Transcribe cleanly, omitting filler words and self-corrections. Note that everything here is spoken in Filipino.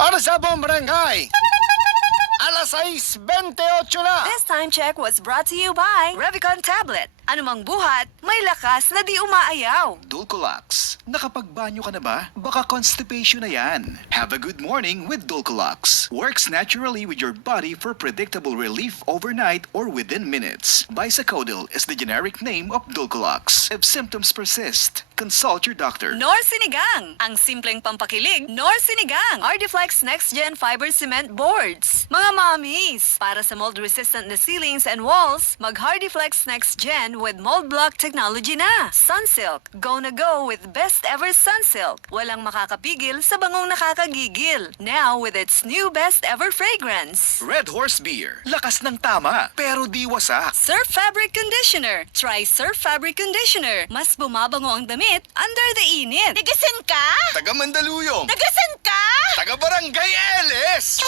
Oras sa buong barangay. Alas 6:28 na. This time check was brought to you by Revicon Tablet. Anumang buhat, may lakas na di umaayaw. Dulcolax. Nakapagbanyo ka na ba? Baka constipation na yan. Have a good morning with Dulcolax. Works naturally with your body for predictable relief overnight or within minutes. Bisacodil is the generic name of Dulcolax. If symptoms persist, consult your doctor. Nor Sinigang. Ang simpleng pampakilig, Nor Sinigang. Ardeflex Next Gen Fiber Cement Boards. Mga mommies, para sa mold-resistant na ceilings and walls, mag-Hardiflex Next Gen with mold block technology na. Sunsilk. Go na go with best ever Sunsilk. Walang makakapigil sa bangong nakakagigil. Now with its new best ever fragrance. Red Horse Beer. Lakas ng tama, pero di wasak. Surf Fabric Conditioner. Try Surf Fabric Conditioner. Mas bumabango ang damit under the init. Nagasan ka? Taga Mandaluyong. Nagasan ka? Taga Barangay LS.